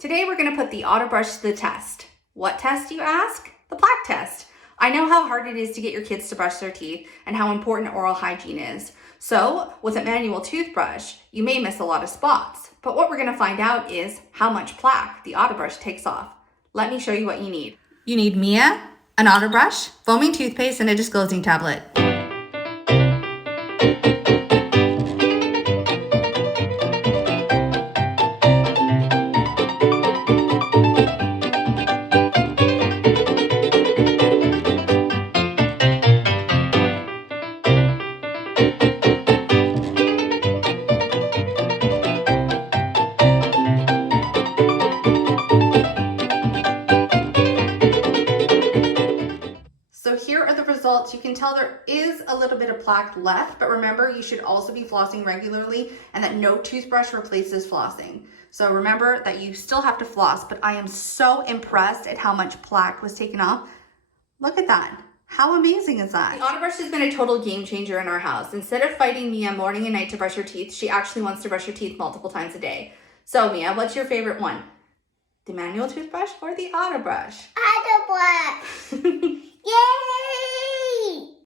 Today we're going to put the AutoBrush to the test. What test, you ask? The plaque test. I know how hard it is to get your kids to brush their teeth and how important oral hygiene is. So with a manual toothbrush, you may miss a lot of spots. But what we're going to find out is how much plaque the AutoBrush takes off. Let me show you what you need. You need Mia, an AutoBrush, foaming toothpaste, and a disclosing tablet. So here are the results. You can tell there is a little bit of plaque left, but remember you should also be flossing regularly and that no toothbrush replaces flossing. So remember that you still have to floss, but I am so impressed at how much plaque was taken off. Look at that. How amazing is that? The AutoBrush has been a total game changer in our house. Instead of fighting Mia morning and night to brush her teeth, she actually wants to brush her teeth multiple times a day. So Mia, what's your favorite one? The manual toothbrush or the AutoBrush? AutoBrush. Yeah.